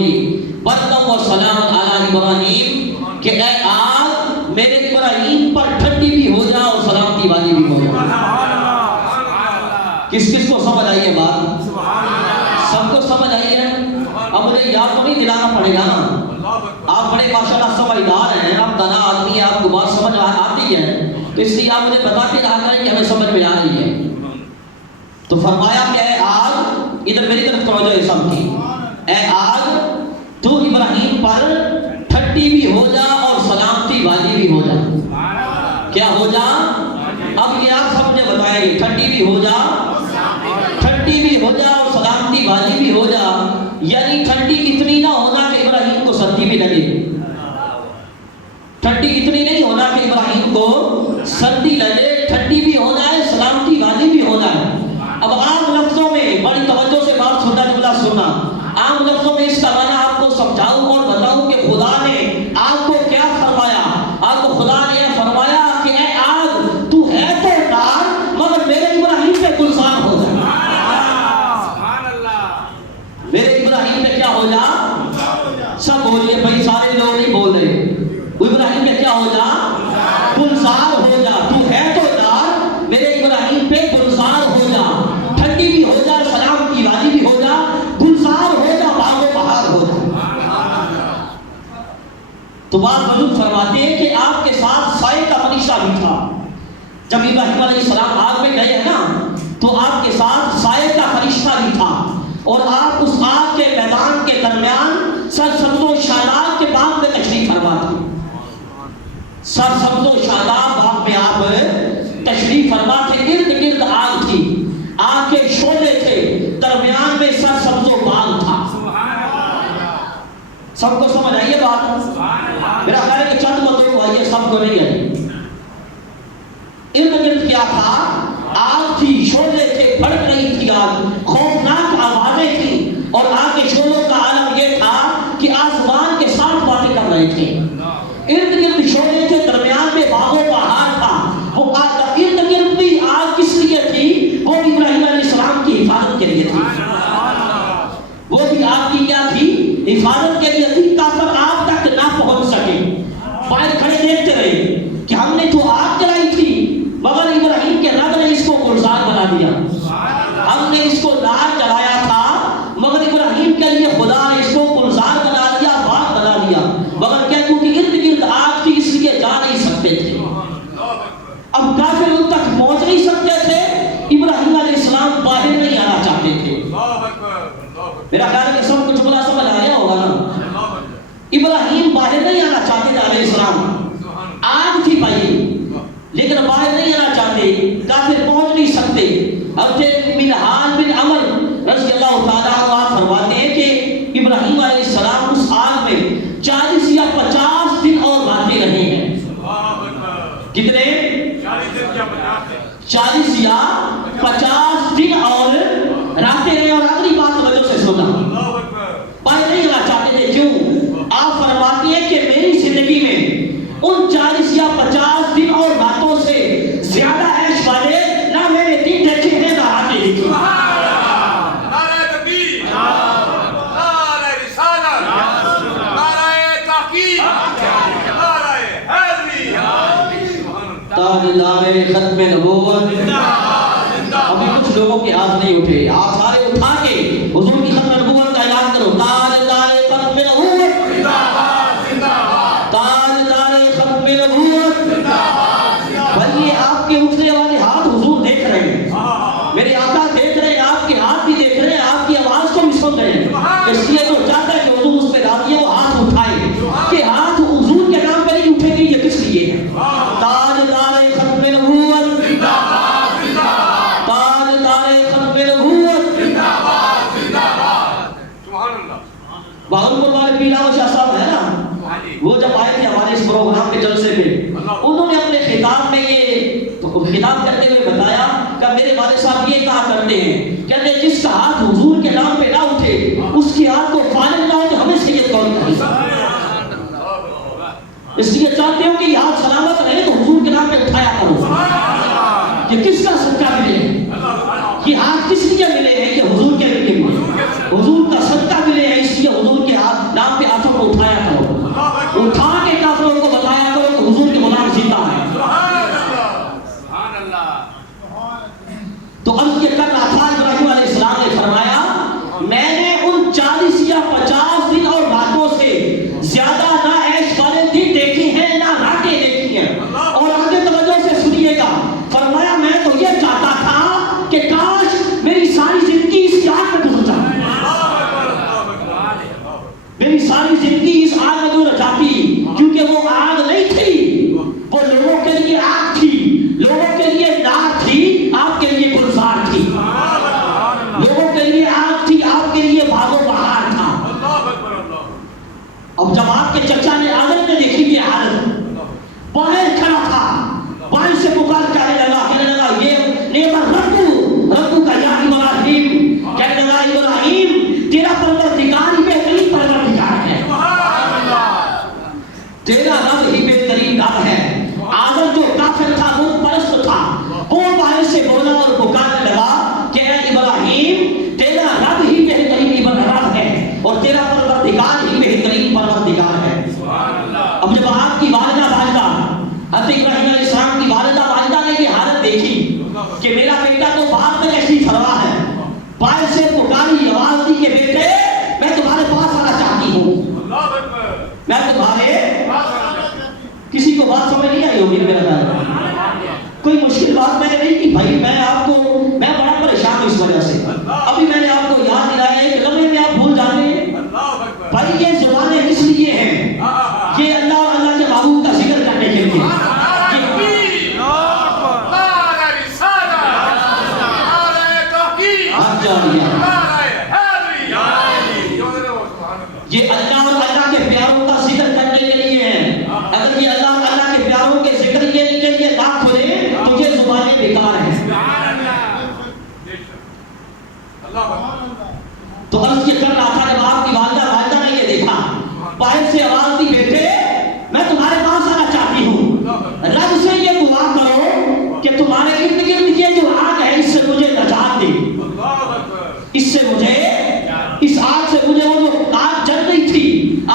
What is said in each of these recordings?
ہوگی بردم و سلام علی ابراہیم کہ اے آگ میرے ابراہیم پر ٹھنڈی بھی ہو جا اور سلامتی والی بھی ہو جا. کس کس کو سمجھ آئی ہے بات؟ سب کو سمجھ آئی ہے. اب مجھے یاد تو نہیں دلانا پڑے گا نا. آپ بڑے ماشاءاللہ سمجھدار ہیں, آپ دانا آدمی ہیں, آپ کو بات سمجھ آتی ہے, تو اس لیے آپ مجھے بتاتے رہا کریں کہ ہمیں سمجھ میں آ رہی ہے. تو فرمایا کہ اے آگ, ادھر میری طرف توجہ ہے سب کی, اے آگ تو ابراہیم پر ٹھنڈی بھی ہو جا اور سلامتی والی بھی ہو جا. کیا ہو جا؟ اب یہ آپ سب مجھے بتائیں گے. ٹھنڈی بھی ہو جا, ٹھنڈی بھی ہو جا اور سلامتی والی بھی ہو جا, یعنی ٹھنڈی اتنی نہ ہونا کہ ابراہیم کو سردی بھی لگے, ٹھنڈی اتنی نہیں ہونا کہ ابراہیم کو سردی لگے, ٹھنڈی بھی ہو جائے سلامتی والی بھی ہو جائے. اب عام لفظوں میں بڑی توجہ سے بات سننا, جملہ سننا, عام لفظوں میں اس کا معنی آپ کو سمجھاؤں اور بتاؤں کہ خدا نے آپ کو کیا فرمایا. آپ کو خدا نے یہ فرمایا کہ اے آگ تو ہے تو نار مگر میرے ابراہیم پہ گلزار ہو جا. میرے ابراہیم پہ کیا ہو جا؟ سب بولیے بھائی, سارے لوگ نہیں بول رہے. ابراہیم پہ کیا ہو جا؟ گلزار ہو جا. تو ہے تو نار میرے ابراہیم پہ گلزار ہو جا, ٹھنڈی بھی ہو جا, سلام کی والی بھی ہو جا, گلزار ہو جا, باغ و بہار ہو جا. تو بات بزرگ فرماتے ہیں کہ آپ کے ساتھ سائے کا فرشتہ بھی تھا. جب ابراہیم علیہ السلام آگ میں گئے ہیں نا, تو آپ کے ساتھ سائے کا فرشتہ بھی تھا, اور آپ اس آگ کے میدان کے درمیان سرسبز و شاداب کے باغ میں تشریف فرما تھے. سرسبز و شاداب باغ میں آپ تشریف فرما تھے. ارد گرد آگ تھی, آگ کے شعلے تھے, درمیان میں سرسبز و باغ تھا. سب کو سمجھ آئیے بات؟ میرا خیال ہے کہ چند بندوں کو آئیے, سب کو نہیں آئی. ارد گرد کیا تھا؟ آگ تھی, شعلے تھے, بھڑک رہی تھی آگ, خوفناک آوازیں تھیں, اور آگ کے شعلوں کا عالم یہ تھا کہ آسمان کے ساتھ باتیں کر رہے تھے. ارد گرد شعلے تھے, درمیان میں باغ و بہار تھا. وہ ارد گرد بھی آگ کس لیے تھی؟ وہ ابراہیم علیہ السلام کی حفاظت کے لیے تھی. وہ بھی آپ کی کیا تھی؟ حفاظت کے لیے تھی, کافر آپ تک نہ پہنچ سکے. باہر کھڑے دیکھتے رہے کہ ہم نے جو آگ جلائی تھی مگر ابراہیم کے رب نے اس کو گلزار بنا دیا. ہم نے اس کو نار جلایا تھا مگر ابراہیم کے لیے خدا نے اس کو گلزار بنا دیا, باغ بنا دیا. مگر کیا کیونکہ ارد گرد آگ تھی اس لیے جا نہیں سکتے تھے. اب کافر ان تک پہنچ نہیں سکتے تھے, ابراہیم علیہ السلام باہر نہیں آنا چاہتے تھے. میرا خیال ہے کہ سب کچھ بلا سمجھ آیا ہوگا نا. ابراہیم باہر نہیں آنا چاہتے تھے علیہ السلام, آگ تھی بھائی, لیکن باہر نہیں آنا چاہتے, کافر پہنچ نہیں سکتے. حضرت ملحان بن عمر رضی اللہ تعالیٰ عنہ فرماتے ہیں کہ ابراہیم علیہ السلام اس آگ میں 40 یا 50 دن اور راتیں رہے ہیں. کتنے؟ 40 یا 50 دن اور راتیں رہے. اور آخری بات وجہ سے سنا, باہر نہیں آنا چاہتے تھے. کیوں؟ آپ فرماتے ہیں کہ میری زندگی میں ان 40 یا 50 دن اور راتوں سے زیادہ عیش والے نہ میں نے دن دیکھے ہیں نہ راتیں دیکھی. نعرہ تکبیر, نعرہ رسالت, نعرہ تحقیق, نعرہ حیدری, تاجدار ختم نبوت. ابھی کچھ لوگوں کے ہاتھ نہیں اٹھے, آپ سارے اٹھا کے حضور کی ختم نبوت کا اعلان کرو. تاجدار ختم نبوت, تاجدار ختم نبوت. بھائی آپ کے اٹھنے والے ہاتھ حضور دیکھ رہے ہیں, میرے آقا دیکھ رہے ہیں, آپ کے ہاتھ بھی دیکھ رہے ہیں, آپ کی آواز کو بھی سن رہے ہیں. اس لیے تو چاہتا ہے کہ حضور اس پہ راضی ہے, وہ ہاتھ اٹھائے. کہ ہاتھ حضور کے نام پہ نہیں اٹھے گی, یہ کس لیے ہے؟ تاجدار ختم نبوت, تاجدار ختم نبوت. بہاولپور والے پیلاو شاہ صاحب ہے نا, وہ جب آئے تھے ہمارے اس پروگرام کے جلسے پہ, انہوں نے اپنے خطاب میں یہ خطاب کرتے ہوئے بتایا کہ میرے والد صاحب یہ کہا کرتے ہیں, کہتے ہیں جس کا ہاتھ حضور کے نام پہ نہ اٹھے اس کے ہاتھ کو فارغ نہ ہو تو ہمیں سید کون کہے. اس لیے چاہتے ہو کہ یہ ہاتھ سلامت رہے تو حضور کے نام پہ اٹھایا کرو. کہ کس کا صدقہ ملے, یہ ہاتھ کس لیے ملے ہیں کہ حضور کے لیے ملے, حضور کا صدقہ ملے ہیں, اس لیے حضور کے ہاتھ میری ساری زندگی اس آگ میں کیوں نہ جاتی، کیونکہ وہ آگ نہیں تھی، وہ لوگوں کے لیے آگ تھی، لوگوں کے لیے نار تھی، آپ کے لیے گلزار تھی، لوگوں کے لیے آگ تھی، آپ کے لیے باغ و بہار تھا۔ اب جب آپ کے چچا نے آدم نے دیکھی یہ حالت، باہر کھڑا تھا، باہر سے پکار کہنے لگا یہ نعمت ربو کا یا ابراہیم، کہنے لگا ابراہیم تیرا پروردگار ہی بہترین پروردگار ہے، تیرا رب ہی بہترین رب ہے۔ آدم جو کافر تھا، بت پرست تھا، وہ باہر سے بولا اور پکارنے لگا کہ اے ابراہیم تیرا رب ہی بہترین رب ہے اور تیرا پروردگار ہی بہترین پروردگار ہے۔ اب جب آپ کی والدہ حضرت ابراہیم علیہ السلام کی والدہ نے یہ حالت دیکھی کہ میرا بیٹا تو باہر میں کیسی کھڑا ہے، باہر سے پکاری آواز دی کہ بیٹے میں تمہارے پاس آنا چاہتی ہوں، میں تمہارے، کسی کو بات سمجھ نہیں آئی ہوگی میرا خیال، کوئی مشکل بات میں نے نہیں کی بھائی، میں بڑا پریشان ہوں اس وجہ سے، ابھی میں نے آپ کو یاد دلایا ہے کہ لمحے میں آپ بھول جاتے ہیں بھائی یہ زبانیں کس لیے ہیں، یہ اللہ اور اللہ کے محبوب کا ذکر کرنے کے لیے، یہ اللہ اور اللہ کے پیاروں کا ذکر کرنے کے لیے ہے۔ اگر یہ اللہ اور اللہ کے پیاروں کے ذکر کے لیے نہ کھلے تو یہ زبانیں بیکار ہیں۔ تو عرض یہ کر رہا تھا جب آپ کی والدہ نے یہ دیکھا، باہر سے آواز دی بیٹے میں تمہارے پاس آنا چاہتی ہوں، رب سے یہ دعا کرو کہ تمہارے ارد گرد یہ جو آگ ہے اس سے مجھے نجات دے، اس سے مجھے، اس آگ سے مجھے، وہ جو آگ جل رہی تھی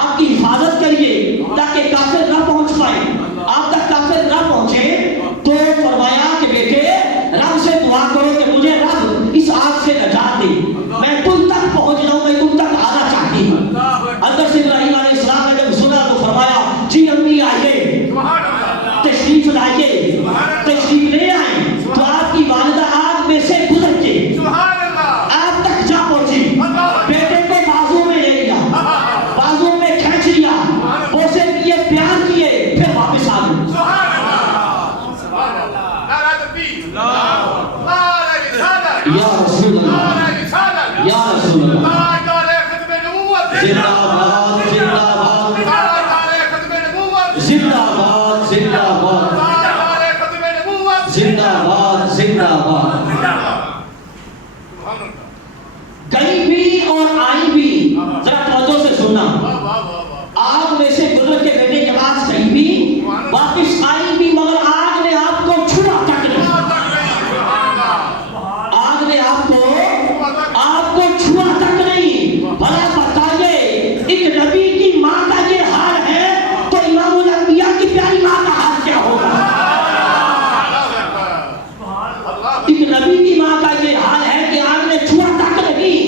آپ کی حفاظت کریے تاکہ کافر نہ پہنچ پائے، آپ تک کافر نہ پہنچے۔ تو فرمایا کہ بیٹے رب سے دعا کرو کہ مجھے رب اس آگ سے نجات دے، میں تم تک پہنچ جاؤں، میں تم تک آنا چاہتی ہوں۔ حضرت ابراہیم علیہ السلام نے جب سنا تو فرمایا جی امی آئیے، تشریف لائیے، تشریف لے آئیں۔ تو آپ کی والدہ آگ میں سے گزر کے آپ تک جا پہنچی، بیٹے کو بازو میں لے لیا، بازو میں کھینچ لیا، بوسے کیے، پیار کیے، پھر واپس آ گئے۔ یا رسول اللہ، یا رسول اللہ، زندہ باد، زندہ باد، زندہ باد، زندہ باد، زندہ باد، زندہ باد۔ گئی بھی اور آئی بھی، ذرا توجہ سے سننا، آگ میں سے گزر کے بیٹے کے پاس گئی بھی، واپس آئی بھی، مگر آگ نے آپ کو چھوا تک نہیں، آگ نے آپ کو چھوا تک نہیں۔ بھلا بتائیے ایک نبی کی ماں کا یہ حال ہے تو امام الانبیاء کی پیاری ماں کا حال کیا ہوگا؟ ایک نبی کی ماں کا یہ حال ہے کہ آگ نے چھوا تک نہیں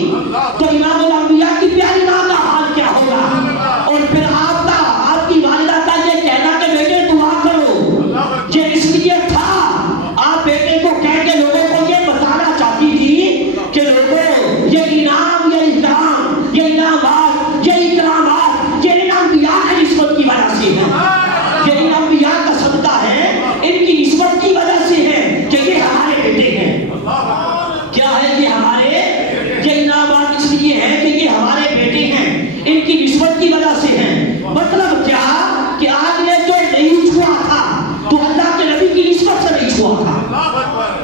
تو امام الانبیاء کی پیاری ماں کا حال کیا ہوگا؟ اور پھر آپ کی والدہ کا یہ کہنا کہ بیٹے دعا کرو، یہ اس لیے تھا آپ بیٹے کو کہہ کے لوگوں کو یہ بتانا چاہتی تھی کہ لوگوں یہ انعام، یہ اکرام، یہ انعامات، یہ اکرامات، یہ انبیاء کی نسبت کی وجہ سے ہے، یہ انبیاء کا صدقہ ہے، ان کی نسبت کی وجہ سے ہے کہ یہ ہمارے بیٹے ہیں۔ کیا ہے یہ ہمارے، یہ انعامات اس لیے ہے کہ یہ ہمارے بیٹے ہیں، ان کی نسبت کی وجہ سے ہیں۔ مطلب کیا کہ آگ نے جو نہیں چھوا تھا تو اللہ کے نبی کی نسبت سے نہیں چھوا تھا،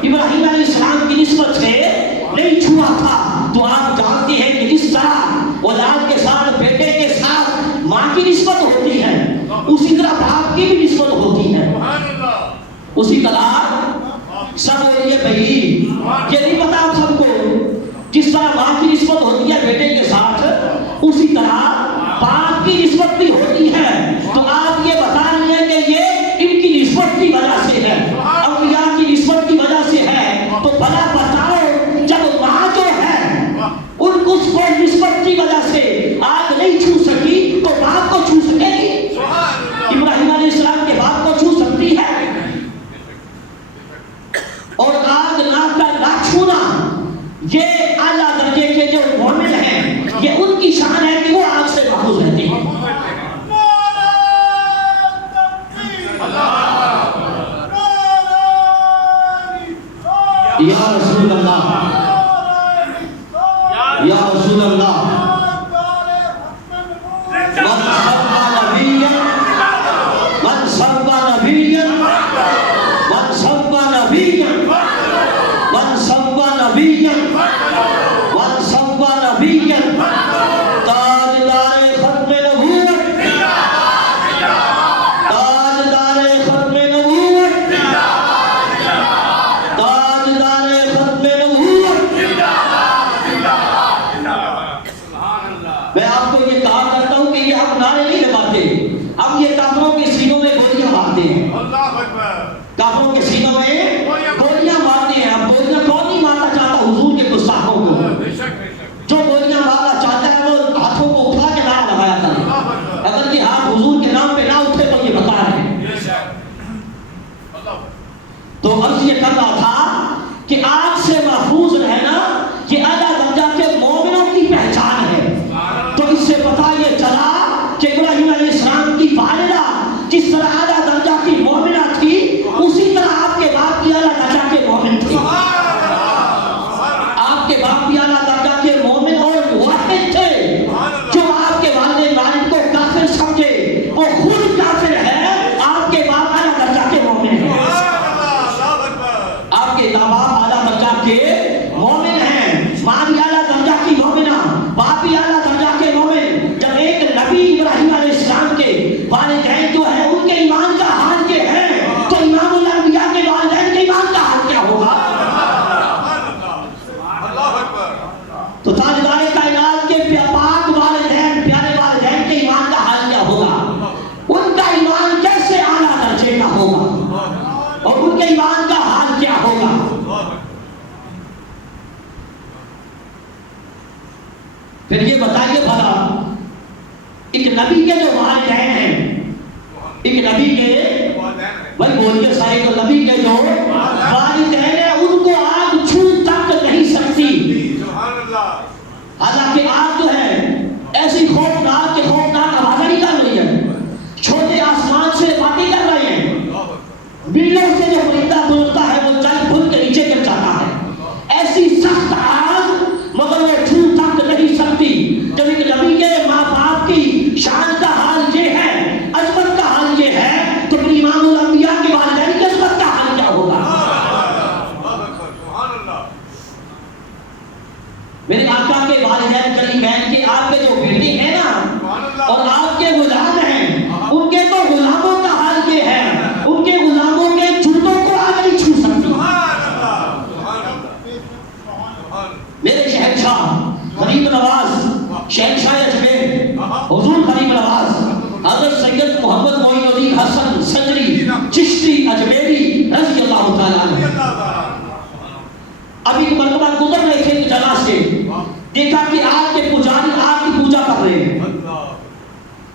ابراہیم علیہ السلام کی نسبت سے نہیں چھوا تھا۔ تو آپ جانتے ہیں کہ جس طرح اولاد کے ساتھ، بیٹے کے ساتھ ماں کی نسبت ہوتی ہے، اسی طرح باپ کی بھی نسبت ہوتی ہے، اسی طرح سب یہ بھائی یہ نہیں پتا آپ سب کو، جس طرح ماں کی نسبت ہوتی ہے بیٹے کے ساتھ اسی طرح باپ کی نسبت بھی ہوتی ہے۔ تو آپ یہ بتا رہے ہیں کہ یہ ان کی نسبت کی وجہ سے ہے، انبیاء کی نسبت کی وجہ سے ہے۔ تو بھلا بتاؤ جب ماں جو ہے اس کو نسبت کی وجہ سے آگ نہیں چھو سکی تو باپ کو چھو سکے گی؟ ابراہیم علیہ السلام کے باپ کو چھو سکتی ہے؟ اور آگ ناک کا نہ چھونا یہ اعلیٰ درجے کے جو مومن ہیں، یہ ان کی شان ہے کہ وہ آگ یہ کہا کرتا ہوں کہ یہ ہم نعرے نہیں لگاتے، ہم یہ کافروں کے سینوں میں گولیاں مارتے ہیں، اللہ اکبر، کافروں کے سینوں میں گولیاں مارتے ہیں۔ اب گولیاں کون نہیں مارنا چاہتا حضور کے گستاخوں کو؟ بے شک بے شک، جو گولیاں مارنا چاہتا ہے وہ ہاتھوں کو اٹھا کے نعرہ لگایا کرے، اگر یہ ہاتھ حضور کے نام پہ نہ اٹھے تو یہ بتا رہے ہیں۔ بے شک، اللہ، تو عرض یہ کر رہا تھا کہ آگ سے محفوظ رہنا یہ اعلیٰ درجہ کے مومنوں کی پہچان ہے۔ تو اس سے پتہ یہ چلا کہ ابراہیم علیہ السلام کی والدہ جس طرح اعلیٰ درجہ کی مومنہ تھی، اسی طرح آپ کے باپ بھی اعلیٰ درجہ کے مومن تھے۔ آپ کے باپ بھی اعلیٰ درجہ کے مومن اور موحد تھے۔ جو آپ کے والد کو کافر سمجھے وہ خود کافر ہے، آپ کے باپ اعلیٰ درجہ کے مومن ہیں۔ آپ کے باپ اعلیٰ درجہ کے مومن ہیں، ماں بھی اعلیٰ درجہ کی مومنہ، باپ بھی اعلیٰ درجہ کے مومن۔ جب ایک نبی ابراہیم علیہ السلام کے والدین جو ہے ان کے ایمان کا حال یہ ہے تو امام الانبیاء کے والدین کے ایمان کا حال کیا ہوگا؟ تو تاجدار کائنات کے پاک والدین، پیارے والدین کے ایمان کا حال کیا ہوگا؟ ان کا ایمان کیسے اعلیٰ درجے کا ہوگا اور ان کے ایمان کا حال کیا ہوگا؟ پھر یہ بتائیے بھلا ایک نبی کے جو والدین ہیں، ایک نبی کے بھائی بولیے صاحب، تو نبی کے جو والدین ہیں ان کو آگ چھو تک نہیں سکتی، حالانکہ آگ جو ہے ایسی خوفناک کہ خوفناک آوازیں نکال رہی ہے، چھوٹے آسمان سے باتیں کر رہے ہیں، بلوں سے جو پرندہ بولتا ہے وہ چل پھل کے نیچے گر جاتا ہے، ایسی سخت آگ مگر وہ چھو تک نہیں سکتی۔ جب ایک نبی کے ماں باپ کی شان کا حال یہ ہے، عظمت کا حال یہ ہے، تو پھر امام الانبیاء کے والدین کی عظمت کا حال کیا ہوگا؟ میرے آقا کے والدین کریمین کے آپ کے جو بیٹے ہیں نا اور آپ کے غلام ہیں، ان کے تو غلاموں کا حال یہ ہے، ان کے غلاموں کے جوتوں کو آگ نہیں چھو سکتی۔ میرے شہنشاہ غریب نواز، شہنشاہ اجمیر حضور غریب نواز حضرت سید محمد معین الدین حسن سجری چشتی اجمیری رضی اللہ تعالیٰ عنہ ابھی ایک مرتبہ گزر رہے تھے ایک جگہ سے، دیکھا کہ آگ کے پجاری آگ کی پوجا کر رہے ہیں،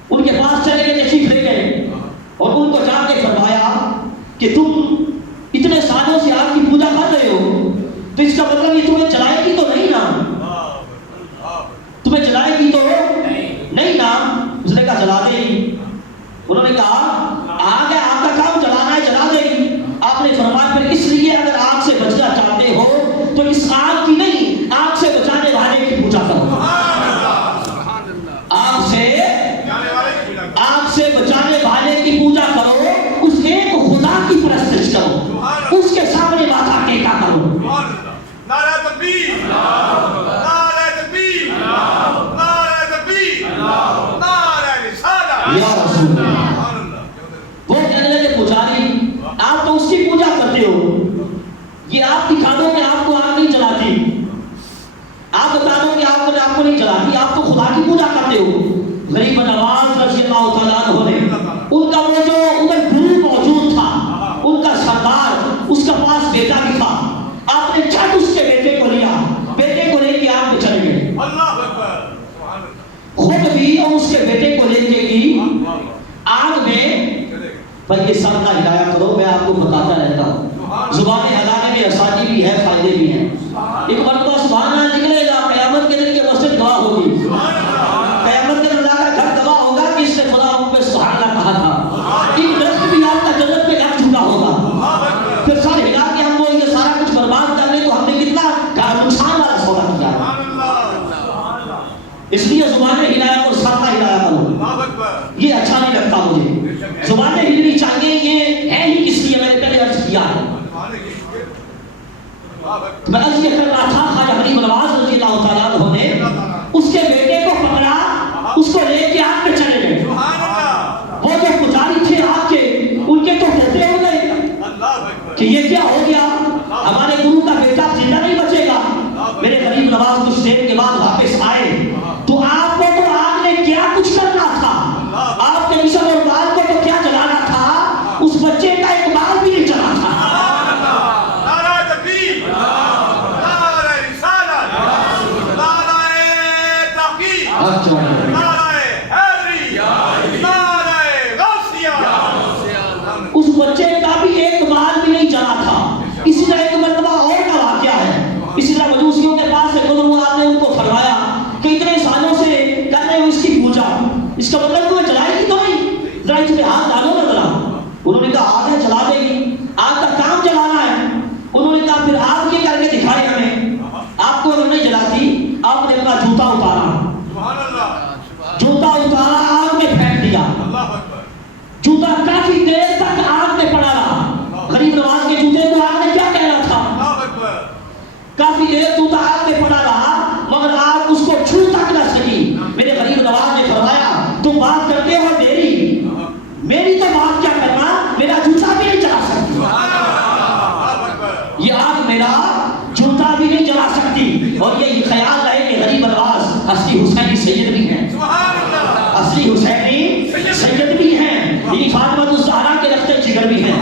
ان کے پاس چلے گئے، تشریف لے گئے اور ان کو جا کے فرمایا کہ تم اتنے سالوں سے آگ کی پوجا کر رہے ہو تو اس کا مطلب یہ تمہیں جلائے گی تو نہیں نا؟ تمہیں جلائے گی تو نہیں نا؟ اس نے کہا جلا دے گی۔ انہوں نے کہا آگ ہے، آگ کا کام جلانا ہے، جلا دے گی۔ آپ نے فرمایا پھر اس لیے اگر آگ سے بچنا چاہتے ہو تو اس آگ کی نہیں، آگ سے بچانے والے کی پوجا کرو۔ آگ سے بچانے والے کی پوجا کرو، اس ایک خدا کی پرستش کرو، اس کے سامنے ماتھا ٹیکا کرو۔ نعرہ تکبیر، نعرہ تکبیر، نعرہ تکبیر، نعرہ رسالہ، یا رسول اللہ۔ وہ کہنے لگے پجاری آپ تو اس کی پوجا کرتے ہو، یہ آپ دکھا دو کہ آپ کو آگ نہیں جلاتی، آپ بتا دو کہ آپ کو نہیں جلاتی، آپ تو خدا کی پوجا کرتے ہو۔ غریب نواز رضی اللہ تعالیٰ عنہ نے ان کا وہ جو ادھر گرو موجود تھا، ان کا سردار، اس کا پاس بیٹا بھی تھا، آپ نے جھٹ اس کے بیٹے کو لیا، بیٹے کو لے کے آگ میں چلے گئے، اللہ اکبر، خود بھی اور اس کے بیٹے کو لے کے بھی آگ میں۔ بھائی یہ سب نہ ہلایا کرو، میں آپ کو بتاتا رہتا ہوں، زبان ہلانے میں آسانی بھی ہے، فائدے بھی ہیں۔ ایک مرتبہ سبحان اللہ نکلے گا، قیامت کے دن یہ مسجد گواہ ہوگی، قیامت کے دن اللہ کا گھر گواہ ہوگا کہ اس نے خدا ان پہ سبحان اللہ کہا تھا، ایک درخت بھی آپ کا جنت پہ گھر چھوٹا ہوگا، پھر سارے ہلا کے ہم وہ یہ سارا کچھ برباد کر لیں تو ہم نے کتنا نقصان والا سودا کیا ہے۔ اس لیے زبانیں ہلایا اور ساتھ ہلایا کرو، یہ اچھا نہیں لگتا مجھے، زبانیں ہلنی چاہیے، یہ ہے ہی کس لیے میں نے پہلے عرض کیا ہے۔ میں عرض یہ کر رہا تھا خواجہ اس کا مطلب تمہیں جلائے گی تو نہیں، ذرا اس پہ ہاتھ ڈالو نا ذرا۔ انہوں نے کہا آگ ہے جلا دے گی، آگ کا کام جلانا ہے۔ انہوں نے کہا پھر آپ یہ کر کے دکھائے ہمیں۔ آپ کو اگر نہیں جلاتی، آپ نے اپنا جوتا اتارا، سبحان اللہ، جوتا اتارا، آگ میں پھینک دیا، اللہ اکبر، جوتا کافی دیر تک آگ میں پڑا رہا۔ غریب نواز کے جوتے کو آگ نے کیا کہنا تھا؟ اللہ اکبر، کافی دیر جوتا آگ میں پڑا رہا مگر آگ اس کو چھو تک نہ سکی۔ میرے غریب نواز نے فرمایا تم بات کرتے ہو میری تو بات کیا کرنا، میرا جوتا بھی نہیں چلا سکتی، یہ آگ میرا جوتا بھی نہیں جلا سکتی۔ اور یہ خیال رہے کہ غریب نواز اصلی حسینی سید بھی ہیں، اصلی حسینی سید بھی ہیں، یہ فاطمہ الزہرا کے رخت جگر بھی ہیں،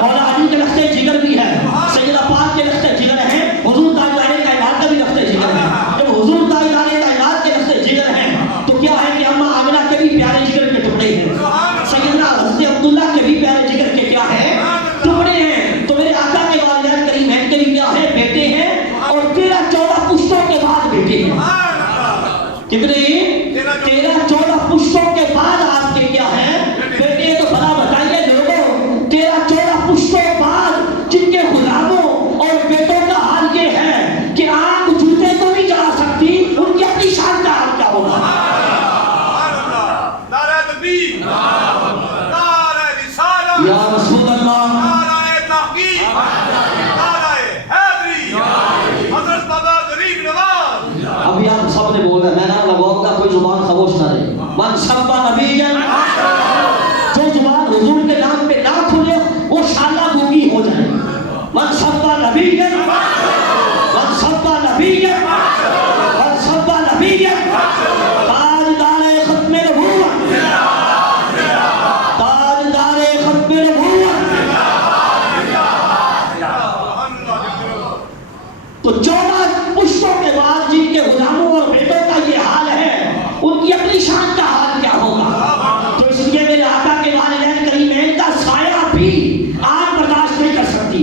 مولا علی کے رخت جگر بھی ہیں، سیدہ پاک کے رخت جگر ہیں، حضور تاجدار کائنات کا بھی رخت جگر ہے۔ جب حضور تاجدار کائنات کے رخت جگر ہیں تو کیا ہے کہ اماں آمنہ کے بھی پیارے جگر کے ٹکڑے ہیں، سیدنا حضرت عبداللہ کے بھی پیارے جگر کے کیا ہے ٹکڑے ہیں۔ تو میرے آقا کے والدین کریم ہیں کے بھی کیا ہے بیٹے ہیں، اور 13-14 پشتوں کے بعد بیٹے ہیں۔ کتنے 13-14 پشتوں کے بعد آپ کے کیا ہیں بیٹے۔ تو بھلا بتائیے لوگوں 13-14 پشتوں بعد جن کے غلاموں اور بیٹوں کا حال یہ ہے کہ آگ جوتے کو نہیں جلا سکتی، ان کی اپنی شان کا حال کیا ہوگا؟ نعرہ تکبیر، نعرہ رسالہ، یا رسول اللہ، نعرہ تحقیق، نعرہ حیدری، حضرت بابا غریب نواز۔ ابھی آپ سب نے بولا، میں نہ لگاؤں گا، کوئی زبان خاموش نہ رہے۔ من سبا نبیًا، جو زبان حضور کے نام پہ نہ کھلے وہ شالا گونگی ہو جائے۔ من سبا نبیًا، من سبا نبیًا، من سبا نبیًا، تاجدار ختم نبوت، تاجدار ختم نبوت۔ تو 14 پشتوں کے بعد جن کے غلاموں اور بیٹوں کا یہ حال ہے، ان کی اپنی شان کا حال کیا ہوگا؟ تو اس لیے میرے آقا کے والدین کریمین کا سایہ بھی آگ برداشت نہیں کر سکتی۔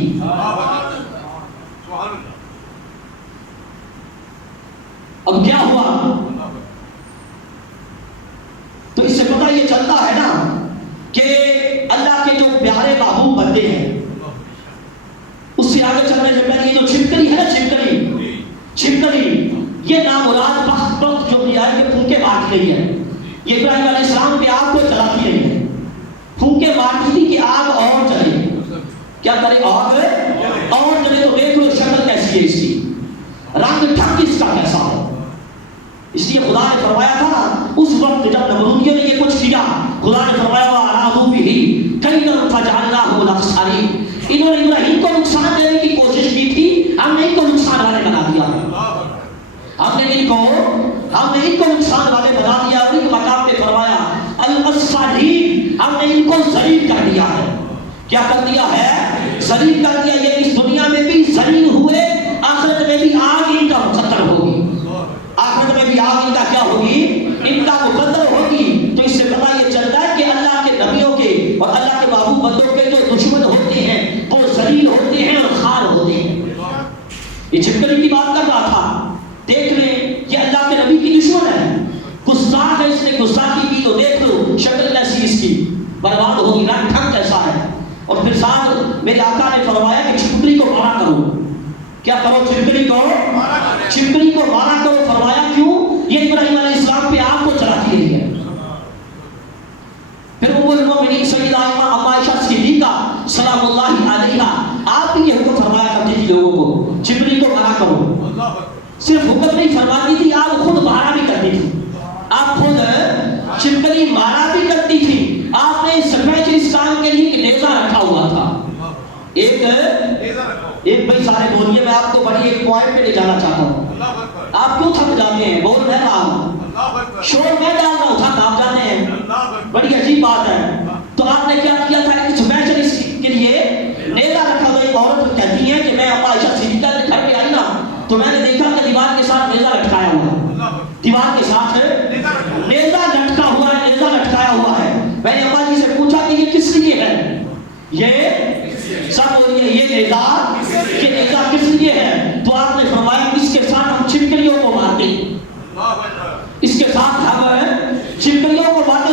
اب کیا ہوا؟ تو اس سے پتہ یہ چلتا ہے نا کہ اللہ کے جو پیارے محبوب بندے ہیں، اس سے آگے چلنے سے پہلے یہ جو چھپکلی ہے نا، چھپکلی یہ نامراد وقت جو دیا ہے کہ پھونکے مارتی رہی ہے۔ یہ ابراہیم علیہ السلام کی آگ کو جلاتی رہی ہے، پھونکے مارتی تھی کہ آگ اور جلے، کیا کرے آگ اور جلے۔ تو دیکھ لو شکل کیسی ہے اس کی، رنگ ٹھک اس کا کیسا ہے۔ اس لیے خدا نے فرمایا تھا اس وقت جب نمرودیوں نے یہ کچھ کیا، خدا نے فرمایا وَأَرَادُوا بِهِ كَيْدًا فَجَعَلْنَاهُمُ الْأَخْسَرِينَ، انہوں نے ابراہیم کو نقصان دینے کی کوشش کی تھی، ہم نے ان کو نقصان والے بنا دیا، ہم نے ان کو نقصان والے بنا دیا۔ اور ایک مقام پہ فرمایا الْأَسْفَلِينَ، ہم نے ان کو ذلیل کر دیا ہے۔ کیا کر دیا ہے؟ ذلیل کر دیا۔ یہ اس دنیا میں بھی ذلیل ہوئے، آخرت میں بھی آگ ان کا مقدر ہوگی، آخرت میں بھی آگ ان کا کیا ہوگی؟ ان کا مقدر ہوگی۔ تو اس سے پتہ یہ چلتا ہے کہ اللہ کے نبیوں کے اور اللہ کے محبوب بندوں کے جو دشمن ہوتے ہیں وہ ذلیل ہوتے ہیں اور خار ہوتے ہیں۔ یہ چھپکلی کی بات کر رہا تھا، دیکھ لیں یہ اللہ کے نبی کی دشمن ہے، گستاخ ہے، اس نے گستاخی کی تو دیکھ لو شکل کیسی اس کی برباد ہوگی، رنگ ٹھک کیسا ہے۔ اور پھر ساتھ میرے آقا نے فرمایا کہ چھپکلی کو مارا کرو، کیا کرو؟ چھپکلی کو مارا کرو۔ فرمایا کیوں؟ یہ ابراہیم علیہ السلام پہ آگ کو جلاتی رہی ہے۔ پھر ام المؤمنین سیدہ اماں عائشہ صدیقہ سلام اللہ علیہا، آپ بھی یہ حکم فرمایا کرتی تھی لوگوں کو چھپکلی کو مارا کرو۔ صرف حکم نہیں فرماتی تھی، آپ خود مارا بھی کرتی تھی، آپ خود چھپکلی مارا بھی کرتی تھی۔ آپ نے اسپیشل اس کام کے لیے ایک نیزہ رکھا ہوا تھا، ایک بھائی سارے بولیے، میں آپ کو بڑی ایک پوائنٹ پہ لے جانا چاہتا ہوں۔ آپ کیوں تھک جاتے ہیں؟ بول رہے رہا ہوں، شور میں ڈال رہا ہوں، تھک آپ جاتے ہیں، بڑی عجیب بات ہے۔ تو آپ نے کیا کیا تھا؟ ایک اسپیشل اس کے لیے نیزہ رکھا ہوا۔ ایک عورت کہتی ہے کہ میں اماں عائشہ صدیقہ کے گھر پہ آئی نا تو میں نے دیکھا کہ دیوار کے ساتھ نیزہ لٹکایا ہوا ہے، دیوار کے ساتھ نیزہ لٹکا ہوا ہے، نیزہ لٹکایا ہوا ہے۔ میں نے اماں جی سے پوچھا کہ یہ کس لیے ہے؟ یہ سب ہو رہی ہے، یہ نیزہ کس لیے ہے؟ تو آپ نے فرمایا اس کے ساتھ ہم چھپکلیوں کو مارتے ہیں، اس کے ساتھ ہم چھپکلیوں کو مارتے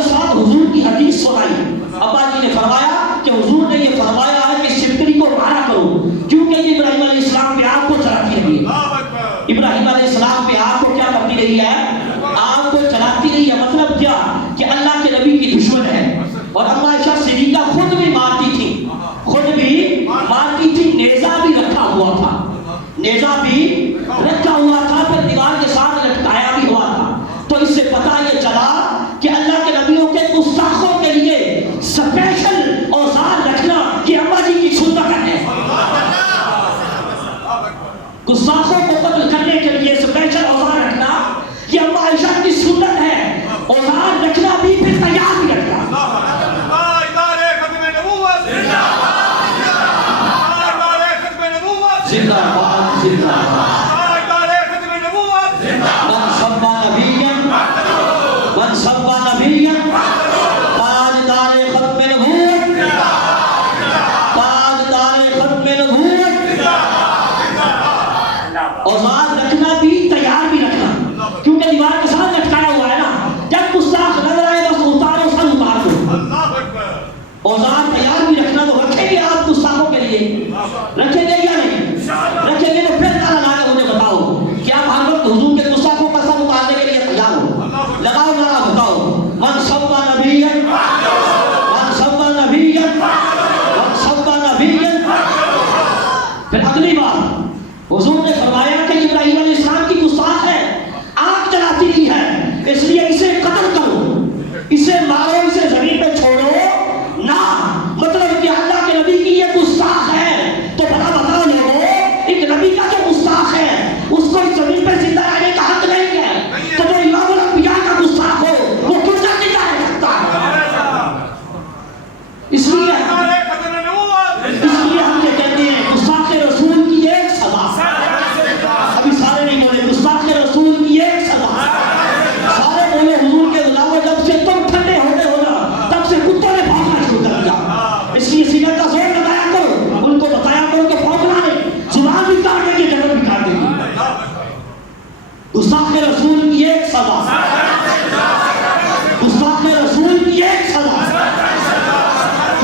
گستاخ رسول کی ایک سزا،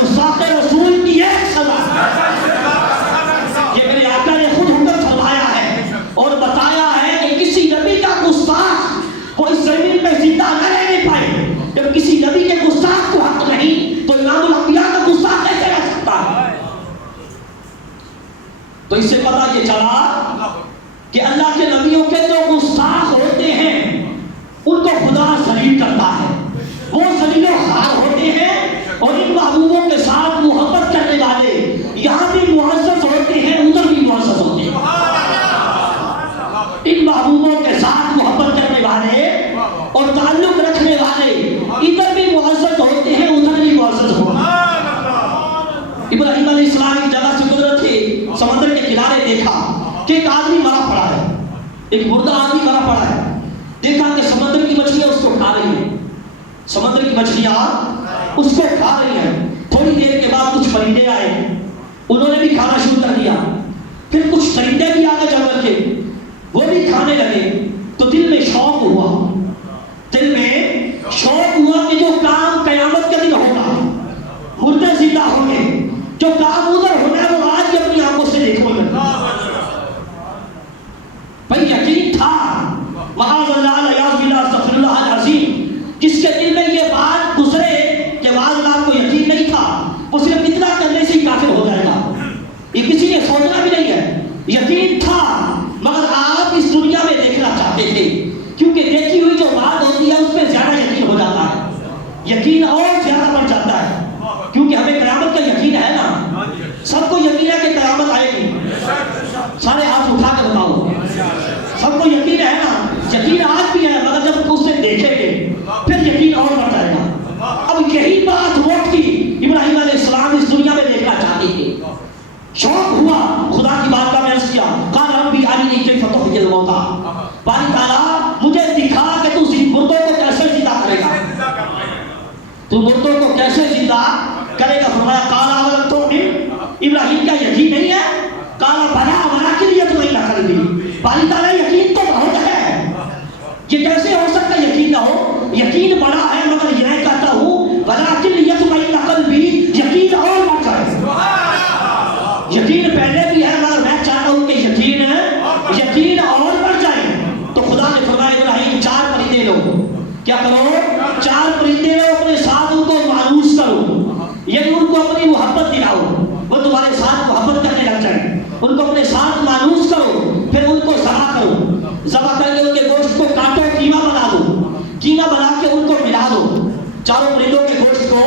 گستاخ رسول کی ایک سزا۔ یہ میرے آقا نے خود حکم فرمایا ہے اور بتایا ہے کہ کسی نبی کا گستاخ وہ اس زمین میں زندہ نہ رہنے پائے۔ جب کسی نبی کے گستاخ کو حق نہیں تو امام الانبیاء کا گستاخ کیسے رہ سکتا ہے؟ تو اس سے پتہ یہ چلا کہ اللہ کے نبیوں کے جو گستاخ ہوتے ہیں ان کو خدا ذلیل کرتا ہے، وہ ذلیل و خوار ہوتے ہیں، اور ان محبوبوں کے ساتھ محبت کرنے والے یہاں بھی معزز ہوتے ہیں، ادھر بھی معزز ہوتے ہیں۔ ان محبوبوں کے ساتھ محبت کرنے والے اور تعلق رکھنے والے ادھر بھی معزز ہوتے ہیں، ادھر بھی معزز ہوتے ہیں۔ ابراہیم علیہ السلام کی جگہ سے گزر تھے، سمندر کے کنارے دیکھا کہ ایک آدمی مرا پڑا ہے، ایک مردہ آدمی مرا پڑا ہے۔ دیکھا کہ سمندر کی مچھلیاں اس کو کھا رہی ہیں، سمندر کی مچھلیاں اس کو کھا رہی ہیں۔ تھوڑی دیر کے بعد کچھ پرندے آئے، انہوں نے بھی کھانا شروع کر دیا۔ پھر کچھ پرندے بھی آ گئے جنگل کے، وہ بھی کھانے لگے۔ تو دل میں شوق ہوا، دل میں شوق ہوا کہ جو کام قیامت کے دن ہوگا، مردے زندہ ہوں گے، جو کام ادھر ہونا ہے وہ آج کی اپنی آنکھوں سے دیکھو گے۔ بھائی یقین تھا، معاذ اللہ الیاذ باللہ استغفر اللہ العظیم، جس کے دل میں یہ بات گزرے کہ معاذ اللہ کو یقین نہیں تھا، وہ صرف اتنا کرنے سے ہی کافر ہو جائے گا، یہ کسی نے سوچنا بھی نہیں ہے۔ یقین تھا مگر آپ اس دنیا میں دیکھنا چاہتے تھے، کیونکہ دیکھی ہوئی جو بات ہوتی ہے اس پہ زیادہ یقین ہو جاتا ہے، یقین اور زیادہ بڑھ جاتا ہے، کیونکہ ہمیں قیامت کا یقین ہے نا، سب کو یقین ہے کہ قیامت آئے گی۔ سارے ہاتھ اٹھا کے بتاؤ، سب کو یقین ہے نا؟ یقین آج بھی ہے، مگر جب اسے دیکھیں گے پھر یقین اور بڑھ جائے گا۔ اب یہی بات وقت کی ابراہیم علیہ السلام اس دنیا میں دیکھنا چاہتے تھے، شوق ہوا، خدا کی بارگاہ میں عرض کیا، قال ربی ارنی کیف تحیی الموتیٰ، باری تعالیٰ مجھے دکھا کہ تو مردوں کو کیسے زندہ کرے گا، تو مردوں کو کیسے زندہ کرے گا۔ فرمایا قال اولم تؤمن، ابراہیم کا یقین نہیں ہے؟ قال بلی ولکن لیطمئن قلبی، باری تعالیٰ یقین تو بہت ہے، یہ کیسے ہو سکتا ہے یقین نہ ہو؟ یقین بڑا ہے، مگر یہ کہتا ہوں ولکن لیطمئن قلبی، یقین اور بڑھ جائے۔ یقین پہلے بھی ہے مگر میں چاہتا ہوں کہ یقین اور بڑھ جائے۔ تو خدا نے فرمایا ابراہیم 4 پرندے لو، کیا کرو؟ 4 پرندے لو، اپنے ساتھ ان کو مانوس کرو، یعنی ان کو اپنی محبت دلاؤ، وہ تمہارے ساتھ محبت کرنے لگ جائیں، ان کو اپنے ساتھ مانوس کرو، پھر ان کو ذبح کرو، ذبح کر کے ان کے گوشت کو کاٹو، قیمہ بنا دو، قیمہ بنا کے ان کو ملا دو۔ 4 پرندوں کے گوشت کو،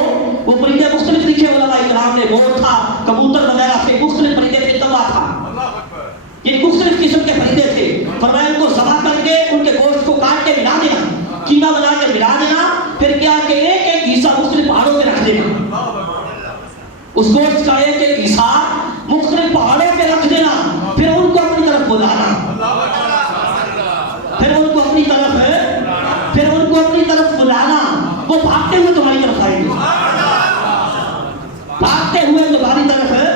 وہ پرندے مختلف لکھے علماء کرام نے، مور تھا، کبوتر وغیرہ تھے، مختلف پرندے تھے، تبا تھا، یہ مختلف قسم کے پرندے تھے۔ فرمایا ان کو ذبح کر کے ان کے گوشت کو کاٹ کے ملا دینا، قیمہ بنا کے ملا دینا، پھر کیا کہ ایک ایک حصہ مختلف پہاڑوں پہ رکھ دینا، اس گوشت کا ایک ایک حصہ مختلف پہاڑوں پہ رکھ دینا، پھر ان کو اپنی طرف بلانا، پھر ان کو اپنی طرف بلانا، وہ بھاگتے ہوئے تمہاری طرف آئیں گے، بھاگتے ہوئے تمہاری طرف آئیں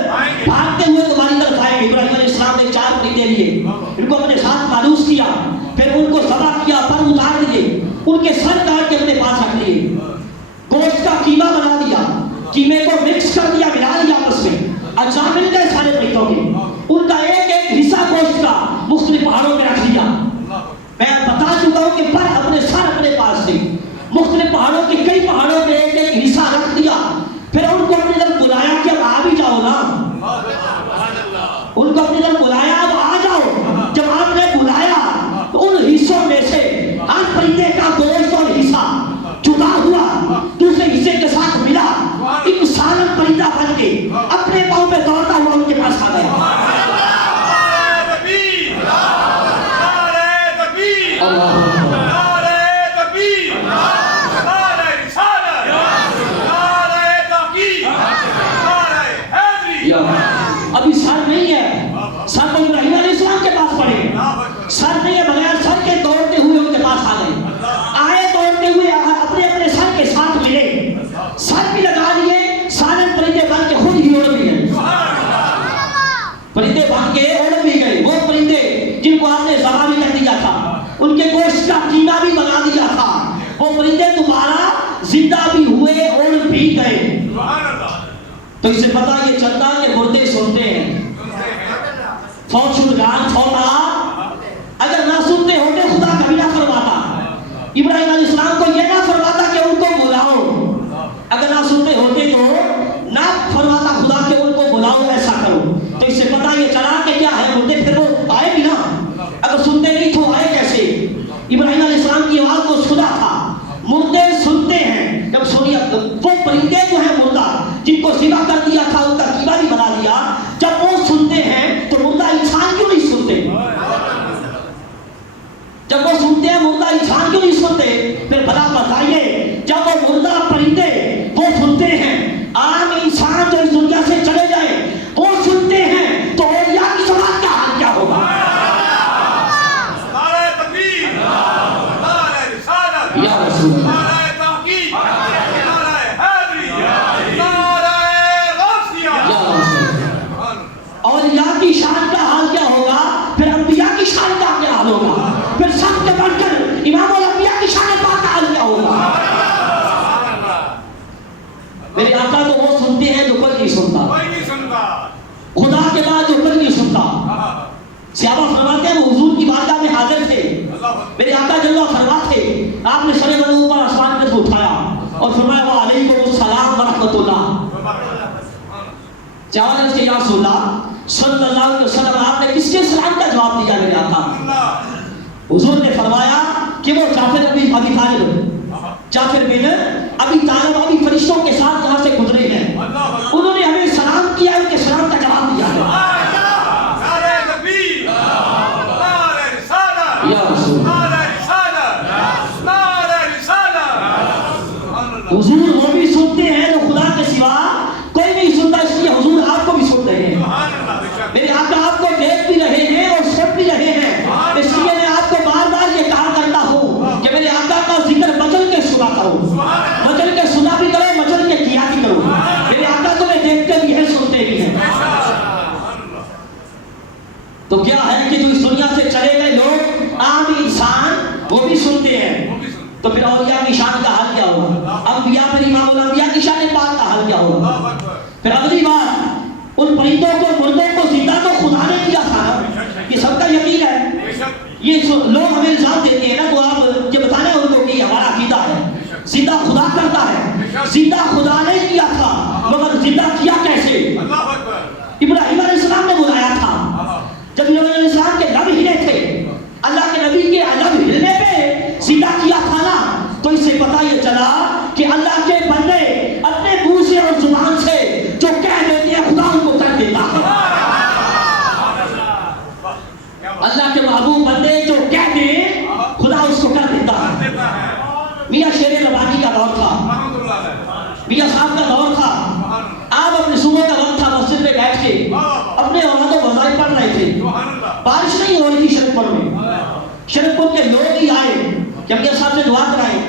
گے۔ ابراہیم علیہ السلام نے 4 پرندے لیے، ان کو اپنے ساتھ مانوس کیا، پھر ان کو ذبح کیا، پر اتار دیے، ان کے سر کاٹ کے اپنے پاس رکھ لیے، گوشت کا قیمہ بنا دیا، قیمے کو مکس کر دیا، ملا دیا آپس میں، اجزاء مل گئے سارے پرندوں کے، ان کا ایک ایک حصہ گوشت کا مختلف پہاڑوں میں رکھ دیا۔ میں بتا چکا ہوں کہ پر اپنے سر اپنے پاس تھے، مختلف پہاڑوں کے کئی پہاڑوں میں ایک ایک حصہ رکھ دیا، پھر ان کو اپنی طرف بلایا کہ اب آ بھی جاؤ نا، ان کو اپنی طرف بلایا اب آ جاؤ۔ جب آپ نے بلایا تو ان حصوں میں سے ہر پرندے کا گوشت اور حصہ جدا ہوا، دوسرے حصے کے ساتھ ملا، ایک سالن پرندہ بن کے اپنے پاؤں پہ دوڑتا ہوا ان کے پاس آ گیا۔ ابھی سر نہیں ہے، سر تو ابراہیم علیہ السلام کے پاس پڑے، سر نہیں ہے، بغیر سر کے دوڑتے ہوئے ان کے پاس آ گئے، آئے دوڑتے ہوئے اپنے اپنے سر کے ساتھ ملے، سر بھی لگا لیے، سالن پرندے بن کے خود ہی اڑ بھی گئے، پرندے بن کے اڑ بھی گئے، وہ پرندے جن کو آپ نے ذبح بھی کر دیا تھا، ان کے گوشت کا قیمہ بھی بنا دیا تھا، وہ پرندے دوبارہ بھی گئے. سبحان اللہ. تو اس سے پتا یہ چلتا کہ مردے سنتے ہیں. فوچودگان ہوتا اگر نہ سنتے ہوتے خدا کبھی نہ فرماتا. ابراہیم علیہ السلام کو یہ نہ فرماتا کہ ان کو بلاؤ. اگر نہ سنتے ہوتے تو نہ فرماتا خدا کہ ان کو بلاؤ ایسا کرو. تو اس سے پتا یہ چلا کہ کیا ہے مردے پھر وہ آئے بھی نا. اگر سنتے نہیں تو آئے کیسے؟ ابراہیم علیہ السلام کی آواز کو سنا تھا. مردے سنتے ہیں. جب سنی وہ پرندے جو ہیں مردہ جن کو ذبح کر دیا تھا ان کا قیمہ بھی بنا دیا, جب وہ سنتے ہیں تو مردہ انسان کیوں نہیں سنتے؟ جب وہ سنتے ہیں مردہ انسان کیوں نہیں سنتے؟ پھر بھلا بتائیے جب وہ مردہ پرندے وہ سنتے ہیں, عام انسان جو اس دنیا سے چلے جائے وہ سنتے ہیں, تو اولیاء کی سماعت کا حال کیا ہوگا؟ نعرہ تکبیر, نعرہ رسالت, یا رسول اللہ. نعرہ تحقیق, نعرہ حیدری, نعرہ غوثیہ. یا رسول اللہ. اولیاء کی شان کا حال کیا ہوگا؟ پھر انبیاء کی شان کا کیا حال ہوگا؟ پھر سب کے بڑھ کر امام الانبیاء کی شان پاک کا حال کیا ہوگا؟ میرے آقا تو وہ سنتے ہیں جو کوئی نہیں سنتا. کوئی نہیں سنتا. خدا کے بعد جو کوئی نہیں سنتا. صحابہ فرماتے ہیں وہ حضور کی بارگاہ میں حاضر تھے. میرے آقا جلوہ فرما تھے. آپ نے سر بلند اوپر آسمان میں اٹھایا اور فرمایا وعلیکم السلام ورحمۃ اللہ. چاہا کہ یا رسول اللہ صلی اللہ علیہ وسلم آپ نے کس کے سلام کا جواب دیا میرے آقا؟ حضور نے فرمایا کہ وہ جعفر ابی بن ابی طالب ابھی فرشتوں کے ساتھ یہاں سے گزرے ہیں, انہوں نے ہمیں سلام کیا, ان کے سلام کا جواب دیا ہے. نعرہ تکبیر, نعرہ رسالت, یا رسول اللہ. نعرہ رسالت, نعرہ رسالت. حضور وہ بھی سنتے ہیں جو خدا کے سوا کوئی نہیں سنتا, اس لیے حضور آپ کو بھی سن رہے ہیں. میرے آقا آپ کو دیکھ بھی رہے ہیں اور سن بھی رہے ہیں. اس لیے میں آپ کو بار بار یہ کہا کرتا ہوں کہ میرے آقا کا ذکر مچل کے سنا کرو, مچل کے سنا بھی کرو, مچل کے کیا بھی کرو. میرے آقا تمہیں دیکھتے بھی ہیں سنتے بھی ہیں. تو کیا ہے کہ جو اس دنیا سے چلے گئے لوگ عام انسان وہ بھی سنتے ہیں, تو پھر اولیاء کی شان کا حال کیا ہوگا؟ انبیاء پر امام الانبیاء کی شان پاک کا حال کیا ہوگا؟ پھر اگلی بات, ان پرندوں کو مردوں کو زندہ تو خدا نے کیا تھا, یہ سب کا یقین ہے. یہ لوگ ہمیں الزام دیتے ہیں نا, تو آپ یہ بتانے ان کو کہ ہمارا عقیدہ ہے زندہ خدا کرتا ہے. زندہ خدا نے کیا تھا, مگر زندہ کیا کیسے؟ ابراہیم علیہ السلام نے بلایا تھا. جب ابراہیم علیہ السلام کے لب ہلے تھے, اللہ کے نبی کے لب ہلنے پہ زندہ کیا تھا نا. تو اس سے پتہ یہ چلا کہ اللہ کے بندے اپنے منہ سے اور زبان سے جو کہہ دیتے ہیں خدا ان کو کر دیتا ہے. اللہ کے محبوب بندے جو کہہ دیں خدا اس کو کر دیتا ہے. میاں شیر ربانی کا دور تھا, میاں صاحب کا دور تھا. آپ اپنے صبح کا وقت تھا, مسجد میں بیٹھ کے اپنے اولاد و وظائف پڑھ رہے تھے. بارش نہیں ہو رہی تھی شرک پور میں. شرک پور کے لوگ ہی آئے کہ میاں صاحب سے دعا کرائیں.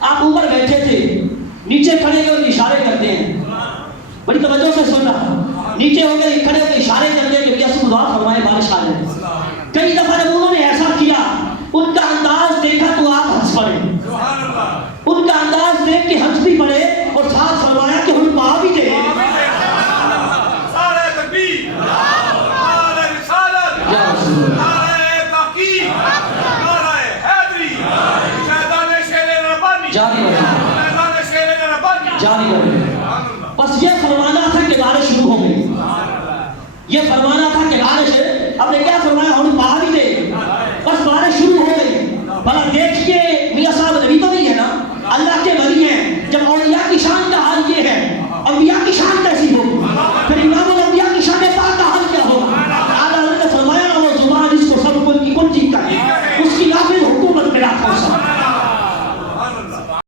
آپ اوپر بیٹھے تھے, نیچے کھڑے ہوئے اور اشارے کرتے ہیں. بڑی توجہ سے سننا, نیچے ہو کے کھڑے ہو کے اشارے کرتے ہیں کہ میاں صاحب دعا فرمائے بارش آ جائے. کئی دفعہ جب انہوں نے ایسا کیا, ان کا انداز دیکھا تو آپ ہنس پڑے. ان کا انداز دیکھ کے ہنس بھی پڑے اور ساتھ فرمایا کہ ہم دعا بھی دیں. نعرہ تکبیر, نعرہ رسالت, نعرہ تحقیق, نعرہ حیدری, شہدان شیر ربانی, شہدان شیر ربانی. جاری بس یہ فرمانا تھا کہ بارش شروع ہو گئی. یہ فرمانا تھا کہ بارش